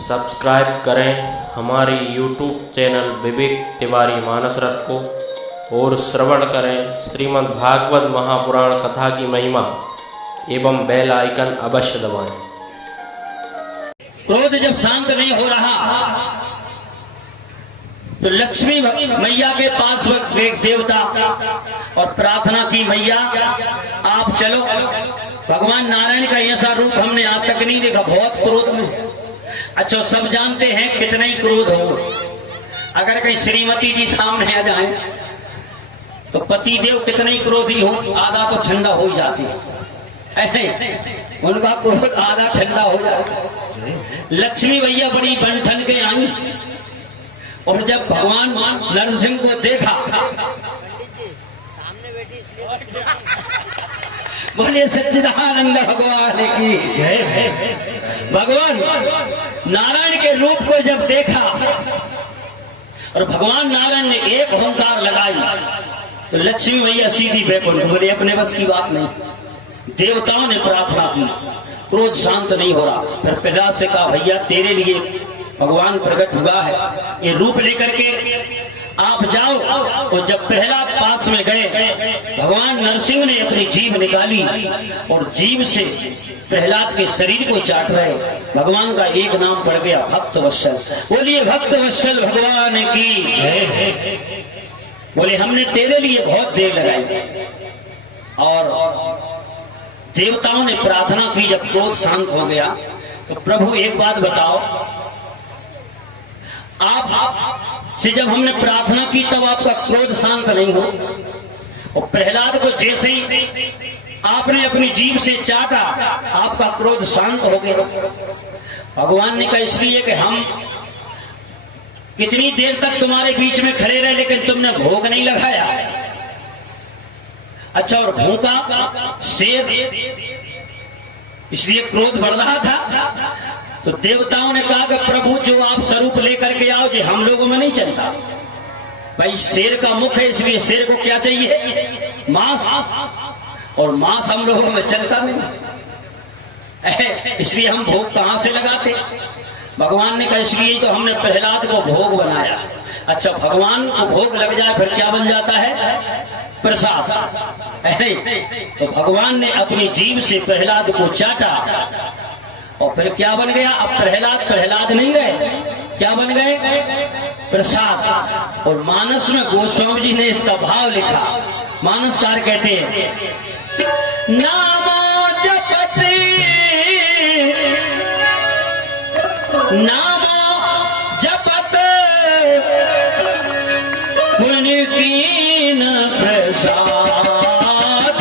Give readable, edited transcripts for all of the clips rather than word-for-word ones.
Subscribe करें हमारी YouTube channel Vivek Tiwari मानस रथ को और श्रवण करें श्रीमद् भागवत महापुराण कथा की महिमा एवं बेल आइकन अवश्य दबाएं। क्रोध जब शांत नहीं हो रहा तो लक्ष्मी मैया के पास एक देवता और प्रार्थना की, मैया आप चलो, भगवान नारायण का ऐसा रूप हमने आज तक नहीं देखा, बहुत क्रोध में। अच्छा, सब जानते हैं कितना ही क्रोध हो, अगर कहीं श्रीमती जी सामने आ जाए तो पति देव कितने ही क्रोधी हो, आधा तो ठंडा हो जाती है, उनका क्रोध आधा ठंडा हो जाता। लक्ष्मी भैया बड़ी बनठन के आई और जब भगवान नरसिंह को देखा, बोले सच्चिदानंद भगवान की जय। भगवान नारायण के रूप को जब देखा और भगवान नारायण ने एक ओंकार लगाई तो लक्ष्मी भैया सीधी बैकुंठ, बोले अपने बस की बात नहीं। देवताओं ने प्रार्थना की, क्रोध शांत नहीं हो रहा। फिर प्रहलाद से कहा, भैया तेरे लिए भगवान प्रकट हुआ है, ये रूप लेकर के आप जाओ। और जब प्रहलाद पास में गए, भगवान नरसिंह ने अपनी जीभ निकाली और जीभ से प्रहलाद के शरीर को चाट रहे। भगवान का एक नाम पड़ गया, भक्त वत्सल। बोलिए भक्त वत्सल भगवान की जय। बोले हमने तेरे लिए बहुत देर लगाई। और देवताओं ने प्रार्थना की, जब क्रोध शांत हो गया तो प्रभु एक बात बताओ, आप से जब हमने प्रार्थना की तब आपका क्रोध शांत नहीं हो, और प्रहलाद को जैसे ही आपने अपनी जीभ से चाटा आपका क्रोध शांत हो गया। भगवान ने कहा, इसलिए कि हम कितनी देर तक तुम्हारे बीच में खड़े रहे लेकिन तुमने भोग नहीं लगाया। अच्छा, और भूखा शेर, इसलिए क्रोध बढ़ रहा था। तो देवताओं ने कहा कि प्रभु जो आप स्वरूप लेकर के आओ जी, हम लोगों में नहीं चलता। भाई शेर का मुख है, इसलिए शेर को क्या चाहिए, मांस, और मांस हम लोगों में चलता नहीं, इसलिए हम भोग कहां से लगाते। भगवान ने कहा, इसलिए तो हमने प्रहलाद को भोग बनाया। अच्छा, भगवान को भोग लग जाए फिर क्या बन जाता है, प्रसाद। तो भगवान ने अपनी जीभ से प्रहलाद को चाटा और फिर क्या बन गया, अब प्रहलाद प्रहलाद नहीं रहे, क्या बन गए, प्रसाद। और मानस में गोस्वामी जी ने इसका भाव लिखा। मानसकार कहते हैं, नामो जपति नामो जपत मुनि कीन प्रसाद,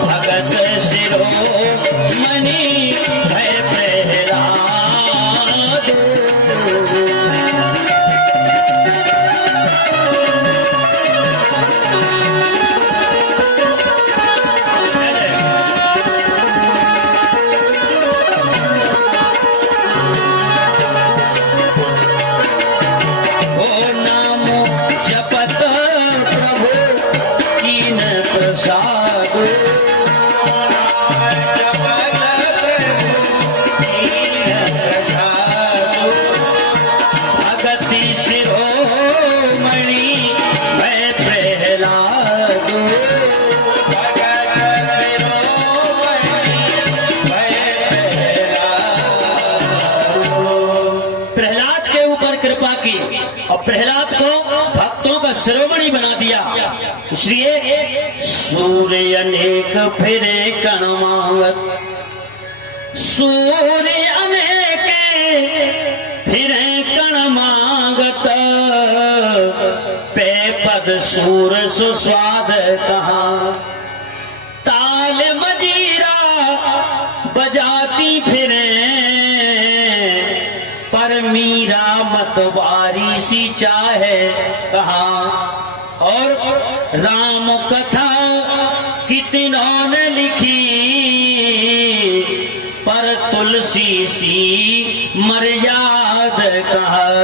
भगत शिरो मणि भय प्रहलाद। प्रहलाद को भक्तों का शिरोमणि बना दिया। इसलिए सूर्य अनेक फिरे कण मांगत, सूर्य अनेक फिरे कण मांगत, पे पद सूर सुस्वाद कहाँ, ताल मजीरा बजाती फिरे, पर मीरा मतवारी सी चाहे कहाँ। और राम कथा कितनों ने लिखी, पर तुलसी सी मर्याद कहाँ।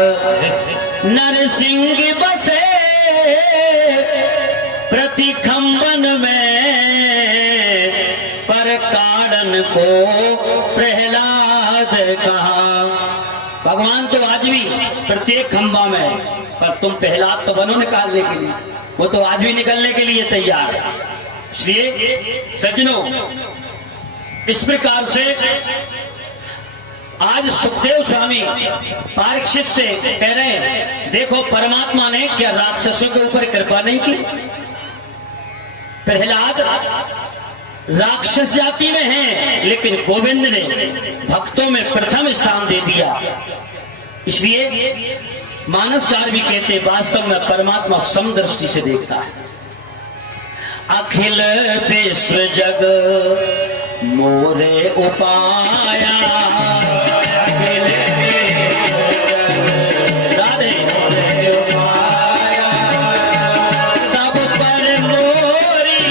नरसिंह बसे प्रतिखंबन में, पर कारण को प्रहलाद कहाँ। भगवान तो आज भी प्रत्येक खंबा में, पर तुम प्रहलाद तो बनो निकालने के लिए, वो तो आज भी निकलने के लिए तैयार है। इसलिए सज्जनों, इस प्रकार से आज सुखदेव स्वामी परीक्षित से कह रहे हैं, देखो परमात्मा ने क्या राक्षसों के ऊपर कृपा नहीं की। प्रहलाद राक्षस जाति में है, लेकिन गोविंद ने भक्तों में प्रथम स्थान दे दिया। इसलिए मानसकार भी कहते वास्तव में परमात्मा समदृष्टि से देखता है। अखिल विश्व जग मोरे उपाया, राधे सब पर मोरी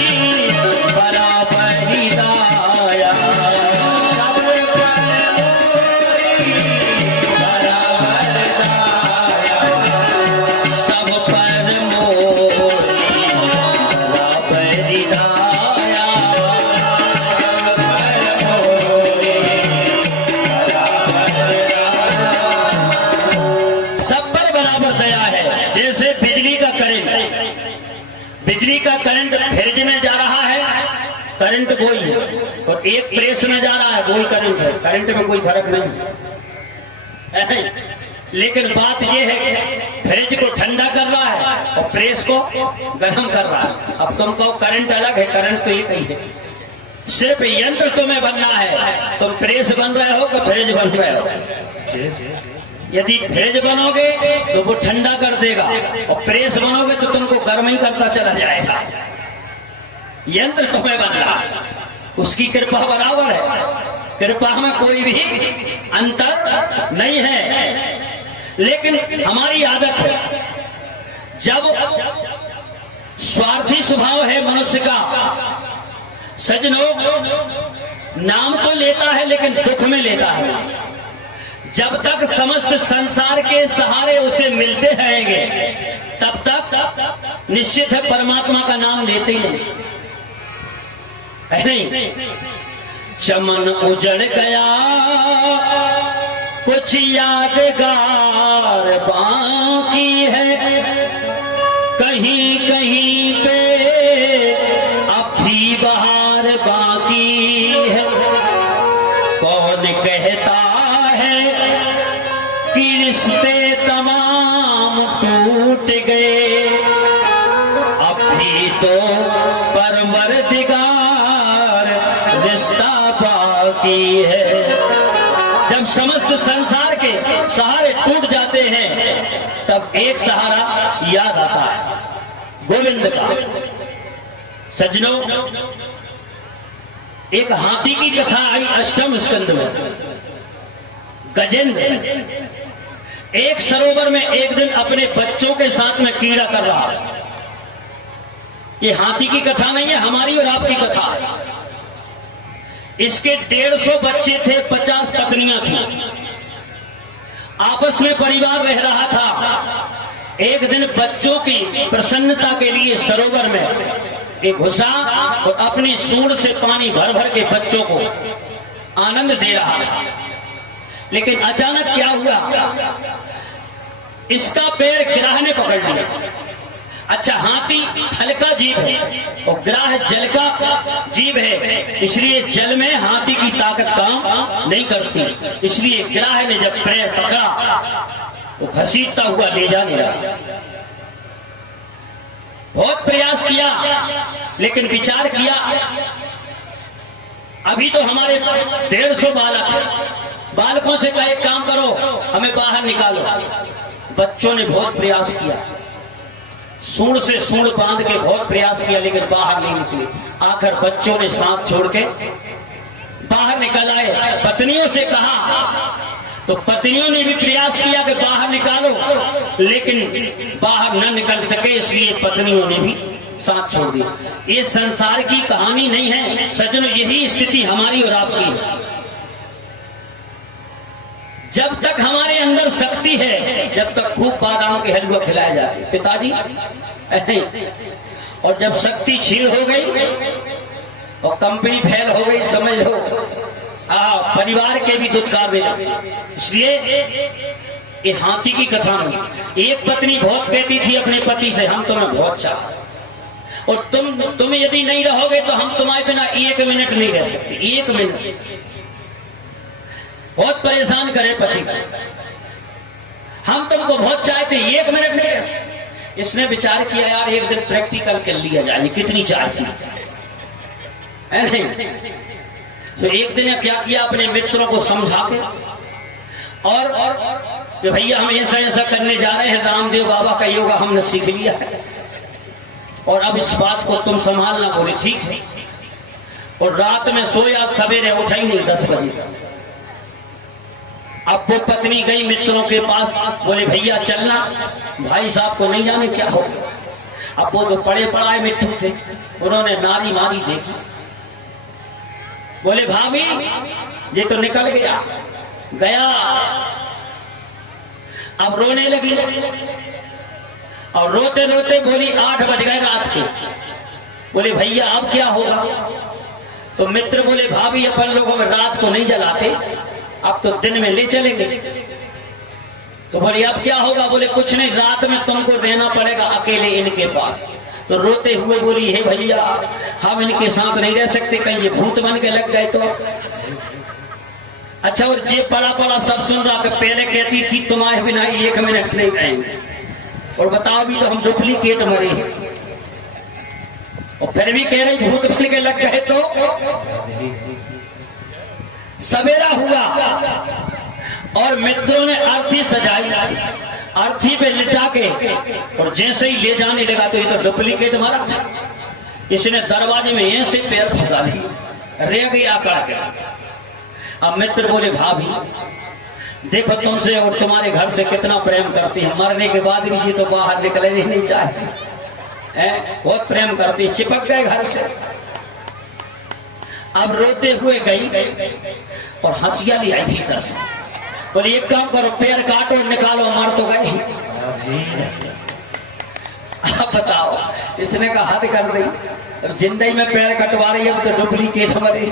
बराबरी दाया, सब पर मोरी बराबर दाया, सब पर मोरी बराबरी दाया, सब पर बराबर दया है। जैसे बिजली का करंट, बिजली का करंट फ्रिज में जा रहा है, करंट वही है, और एक प्रेस में जा रहा है, वही करंट है, करंट में कोई फर्क नहीं। लेकिन बात यह है कि फ्रिज को ठंडा कर रहा है और प्रेस को गर्म कर रहा है। अब तुम कहो करंट अलग है, करंट तो एक ही है, सिर्फ यंत्र तुम्हें बनना है। तुम प्रेस बन रहे हो कि फ्रिज बन रहे हो। यदि फ्रिज बनोगे तो वो ठंडा कर देगा, और प्रेस बनोगे तो तुमको गर्म ही करता चला जाएगा। यंत्र तुम्हें बनना, उसकी कृपा बराबर है, कृपा में कोई भी अंतर नहीं है। लेकिन हमारी आदत है, जब स्वार्थी स्वभाव है मनुष्य का, सज्जनों नाम तो लेता है लेकिन दुख में लेता है। जब तक समस्त संसार के सहारे उसे मिलते रहेंगे, तब तक निश्चित है परमात्मा का नाम लेते ही नहीं, है नहीं। चमन उजड़ गया कुछ यादगार बाकी है, कहीं कहीं पे अब भी बहार बाकी है। कौन कहता है कि रिश्ते तमाम टूट गए, अब भी तो परवरदिगार रिश्ता बाकी है। जब समस्त संसार के सहारे टूट जाते हैं, तब एक सहारा याद आता है, गोविंद का। सज्जनों, एक हाथी की कथा आई अष्टम स्कंद में। गजेंद्र एक सरोवर में एक दिन अपने बच्चों के साथ में क्रीड़ा कर रहा है। ये हाथी की कथा नहीं है, हमारी और आपकी कथा है। इसके 150 बच्चे थे, 50 पत्नियां थी, आपस में परिवार रह रहा था। एक दिन बच्चों की प्रसन्नता के लिए सरोवर में एक घुसा और अपनी सूंड से पानी भर भर के बच्चों को आनंद दे रहा था। लेकिन अचानक क्या हुआ, इसका पैर गिराह ने पकड़ लिया। अच्छा, हाथी हल्का जीव है और गिराह जल का जीव है, इसलिए जल में हाथी की ताकत काम नहीं करती। इसलिए गिराह ने जब पैर पकड़ा तो घसीटता हुआ ले जाने लगा। बहुत प्रयास किया, लेकिन विचार किया अभी तो हमारे 150 बालक हैं, बालकों से कहा एक काम करो, हमें बाहर निकालो। बच्चों ने बहुत प्रयास किया, सूंड से सूंड बांध के बहुत प्रयास किया, लेकिन बाहर नहीं निकले। आखिर बच्चों ने सांस छोड़ के बाहर निकल आए। पत्नियों से कहा तो पत्नियों ने भी प्रयास किया कि बाहर निकालो, लेकिन बाहर न निकल सके, इसलिए पत्नियों ने भी साथ छोड़ दिया। ये संसार की कहानी नहीं है सज्जनों, यही स्थिति हमारी और आपकी है। जब तक हमारे अंदर शक्ति है, जब तक खूब बादाम के हलवा खिलाए जाते पिताजी, और जब शक्ति छीन हो गई और कंपनी फेल हो गई, समझ लो परिवार के भी दुत्कार में। इसलिए ये हाथी की कथा में एक पत्नी बहुत कहती थी अपने पति से, हम तुम्हें बहुत चाहते, और तुम यदि नहीं रहोगे तो हम तुम्हारे बिना 1 मिनट नहीं रह सकते। 1 मिनट बहुत परेशान करे पति को, हम तुमको बहुत चाहते, 1 मिनट नहीं रह सकते। इसने विचार किया यार एक दिन प्रैक्टिकल कर लिया जाए, कितनी चाहती है नहीं। तो एक दिन क्या किया, अपने मित्रों को समझा के और कि भैया हम ऐसा ऐसा करने जा रहे हैं, रामदेव बाबा का योगा हमने सीख लिया है और अब इस बात को तुम संभालना। बोले ठीक है। और रात में सोया, सवेरे उठा ही नहीं 10 बजे तक। अब वो पत्नी गई मित्रों के पास, बोले भैया चलना, भाई साहब को नहीं जाने क्या हो गया। अब वो तो पड़े पड़ाए मिट्टू थे, उन्होंने नारी मारी देखी, बोले भाभी ये तो निकल गया। अब रोने लगी और रोते रोते बोली 8 बज गए रात के। बोले भैया अब क्या होगा। तो मित्र बोले भाभी अपन लोगों में रात को नहीं जलाते, अब तो दिन में ले चलेंगे। तो बोले अब क्या होगा। बोले कुछ नहीं, रात में तुमको रहना पड़ेगा अकेले इनके पास। तो रोते हुए बोली हे भैया हम इनके साथ नहीं रह सकते, कहीं ये भूत बन के लग गए तो। अच्छा, और ये पड़ा पड़ा सब सुन रहा कि पहले कहती थी तुम्हारे बिना 1 मिनट नहीं रहेंगे, और बताओ भी तो हम डुप्लीकेट मरे हैं, और फिर भी कह रही भूत बन के लग गए तो। सवेरा हुआ और मित्रों ने अर्थी सजाई, अर्थी पे लिटा के, और जैसे ही ले जाने लगा तो ये तो डुप्लीकेट मारा था। इसने दरवाजे में ऐसे पैर फंसा दिए, रह गया करके। अब मित्र बोले भाभी देखो तुमसे और तुम्हारे घर से कितना प्रेम करती है, मरने के बाद भी जी तो बाहर निकले नहीं चाहती, बहुत प्रेम करती है। चिपक गए घर से। अब रोते हुए गई और हंसिया ले आई भीतर से, बोले एक काम करो पैर काटो निकालो, मर तो गए। अब बताओ, इसने कहा हद कर दी, जिंदगी में पैर कटवा रही है तो डुप्लीकेट मरे।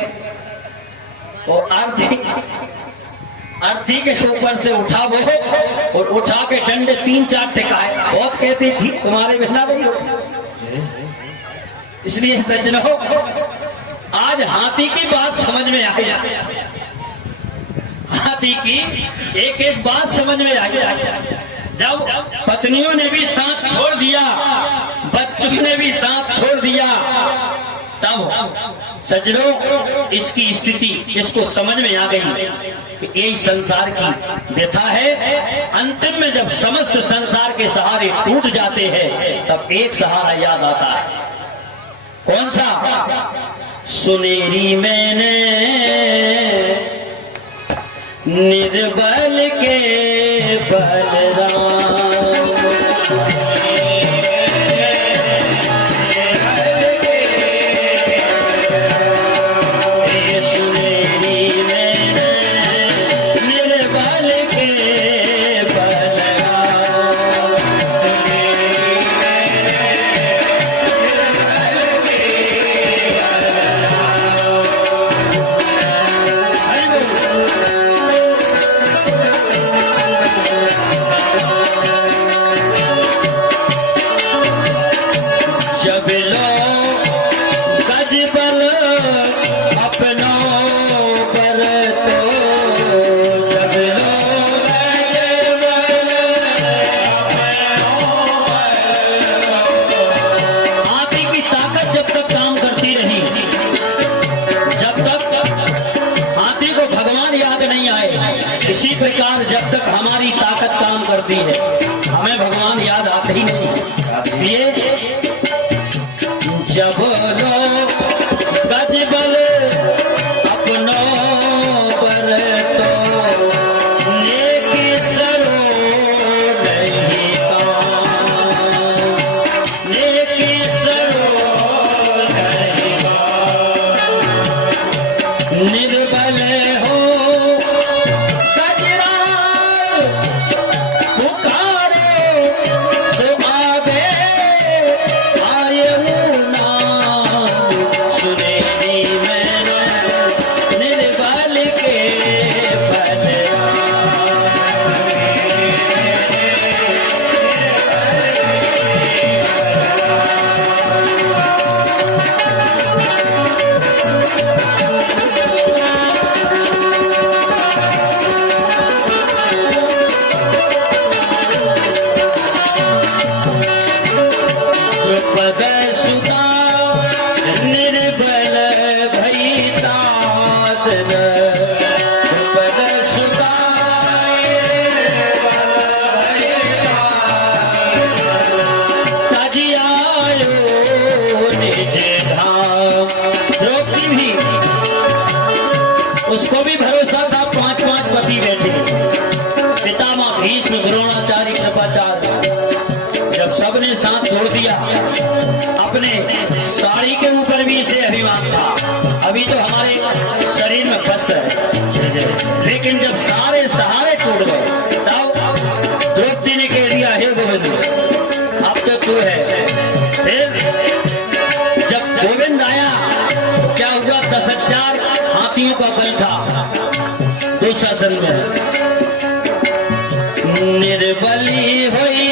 और अर्थी के ऊपर से उठा वो और उठा के डंडे 3-4 टिकाए। बहुत कहती थी तुम्हारे बिना नहीं होता। इसलिए सज्जनों आज हाथी की बात समझ में आ गया, हाथी की एक एक बात समझ में आ गया। जब पत्नियों ने भी साथ छोड़ दिया, बच्चों ने भी साथ छोड़ दिया, तब सज्जनों इसकी स्थिति इसको समझ में आ गई कि यही संसार की व्यथा है। अंतिम में जब समस्त संसार के सहारे टूट जाते हैं तब एक सहारा याद आता है। कौन सा? सुनेरी मैंने निर्बल के बलराम, इसी प्रकार जब तक हमारी ताकत काम करती है हमें भगवान याद आते ही नहीं। ये जब लोग गज बल अपनों पर तो नेकी सरो नहीं काम, नेकी सरो नहीं काम, निर्बल हो उसको भी भरोसा था 5 पति बैठे, पितामह भीष्म, द्रोणाचार्य, कृपाचार्य। जब सबने साथ छोड़ दिया, अपने साड़ी के ऊपर भी इसे अभिमान था, अभी तो हमारे शरीर में वस्त्र है, लेकिन जब सारे सहारे टूट गए तब द्रौपदी ने कह दिया, हे गोविंद अब तो तू है। फिर जब गोविंद आया तो क्या हुआ, 10,000 हाथियों का बल था दुशासन में। निर्बली हुई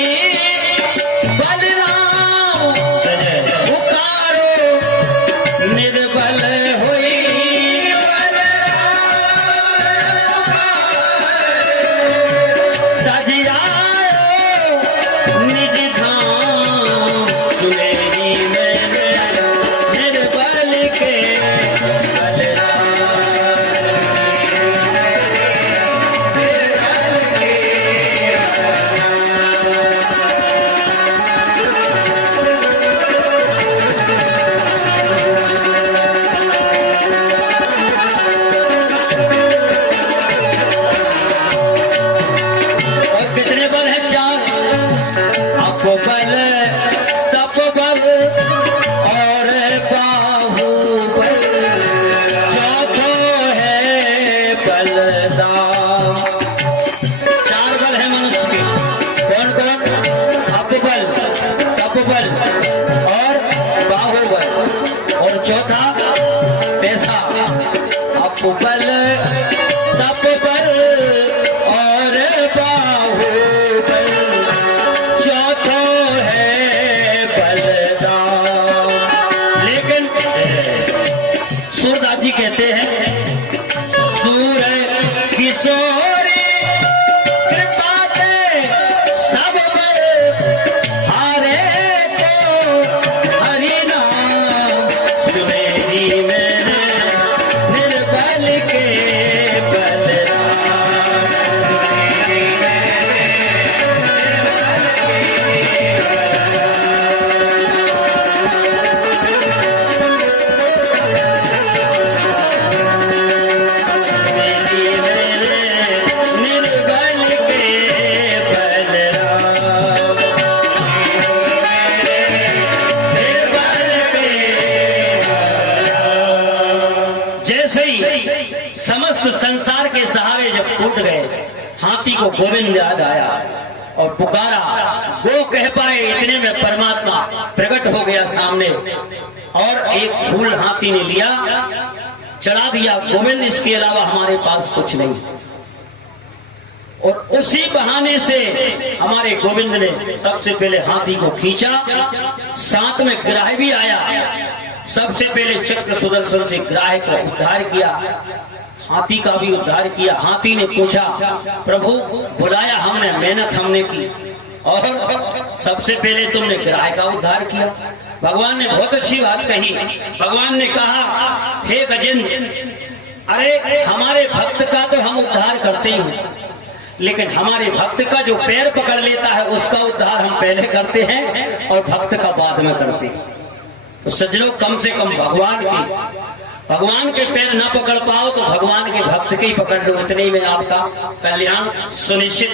बलराम पुकारो, निर्बल हुई बल, तप बल और बाहुबल, चौथो है बलदाम। लेकिन सूरदास जी कहते हैं, सूर किशोरी कृपा दे सब बल, हारे को हरि नाम सुमेरी में संसार के सहारे जब टूट गए, हाथी को गोविंद याद आया और पुकारा, गो कह पाए, इतने में परमात्मा प्रकट हो गया सामने और एक फूल हाथी ने लिया, चढ़ा दिया, गोविंद इसके अलावा हमारे पास कुछ नहीं। और उसी बहाने से हमारे गोविंद ने सबसे पहले हाथी को खींचा, साथ में ग्राह भी आया, सबसे पहले चक्र सुदर्शन से ग्राह को उद्धार किया, हाथी का भी उद्धार किया। हाथी ने पूछा, प्रभु बुलाया हमने, मेहनत हमने की और सबसे पहले तुमने ग्राह का उद्धार किया। भगवान ने बहुत अच्छी बात कही। भगवान ने कहा, हे गजेंद्र, अरे हमारे भक्त का तो हम उद्धार करते ही हैं, लेकिन हमारे भक्त का जो पैर पकड़ लेता है उसका उद्धार हम पहले करते हैं और भक्त का बाद में करते हैं। तो सज्जनों, कम से कम भगवान के पैर ना पकड़ पाओ तो भगवान के भक्त के ही पकड़ लो, इतने ही में आपका कल्याण सुनिश्चित।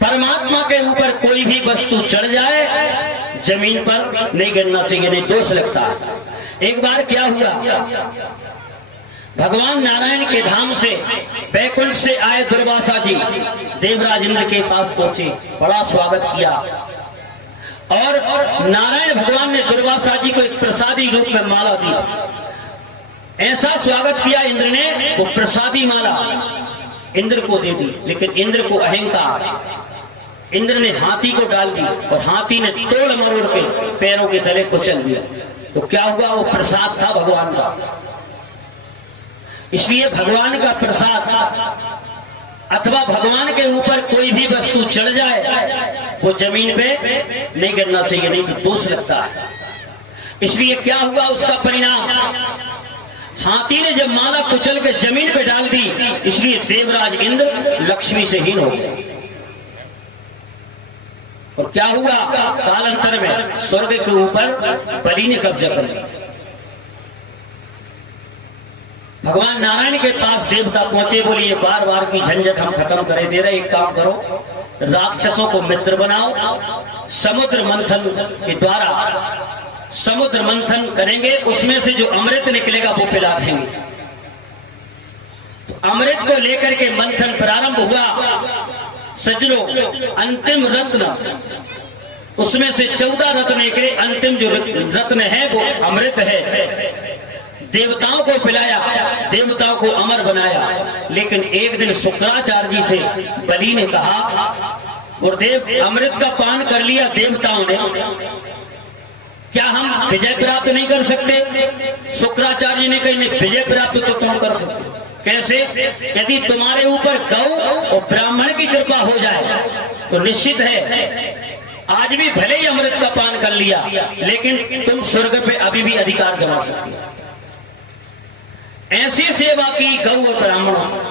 परमात्मा के ऊपर कोई भी वस्तु चढ़ जाए, जमीन पर नहीं गिरना चाहिए, नहीं दोष लगता है। एक बार क्या हुआ, भगवान नारायण के धाम से बैकुंठ से आए दुर्वासा जी देवराज इंद्र के पास पहुंचे, बड़ा स्वागत किया और नारायण भगवान ने दुर्वासा जी को एक प्रसादी रूप में माला दी। ऐसा स्वागत किया इंद्र ने, वो प्रसादी माला इंद्र को दे दी, लेकिन इंद्र को अहंकार, इंद्र ने हाथी को डाल दी और हाथी ने तोड़ मरोड़ के पैरों के तले कुचल दिया। तो क्या हुआ, वो प्रसाद था भगवान का। इसलिए भगवान का प्रसाद अथवा भगवान के ऊपर कोई भी वस्तु चढ़ जाए, वो जमीन पे नहीं गिरना चाहिए, नहीं तो दोष लगता है। इसलिए क्या हुआ, उसका परिणाम, हाथी ने जब माला कुचल के जमीन पे डाल दी, इसलिए देवराज इंद्र लक्ष्मी से हीन हो गए। और क्या हुआ, कालांतर में स्वर्ग के ऊपर बलि ने कब्जा कर लिया। भगवान नारायण के पास देवता पहुंचे, बोले ये बार बार की झंझट हम खत्म करे दे रहे, एक काम करो, राक्षसों को मित्र बनाओ, समुद्र मंथन के द्वारा समुद्र मंथन करेंगे, उसमें से जो अमृत निकलेगा वो पिला देंगे। तो अमृत को लेकर के मंथन प्रारंभ हुआ। सज्जनों, अंतिम रत्न, उसमें से 14 रत्न निकले, अंतिम जो रत्न है वो अमृत है। देवताओं को पिलाया, देवताओं को अमर बनाया। लेकिन एक दिन शुक्राचार्य जी से बलि ने कहा, गुरुदेव अमृत का पान कर लिया देवताओं ने, क्या हम विजय प्राप्त नहीं कर सकते? शुक्राचार्य ने कहा नहीं, विजय प्राप्त तो तुम कर सकते। कैसे? यदि तुम्हारे ऊपर गौ और ब्राह्मण की कृपा हो जाए तो निश्चित है आज भी भले ही अमृत का पान कर लिया, लेकिन तुम स्वर्ग पे अभी भी अधिकार जमा सकते हो। ऐसी सेवा की गौ और ब्राह्मणों,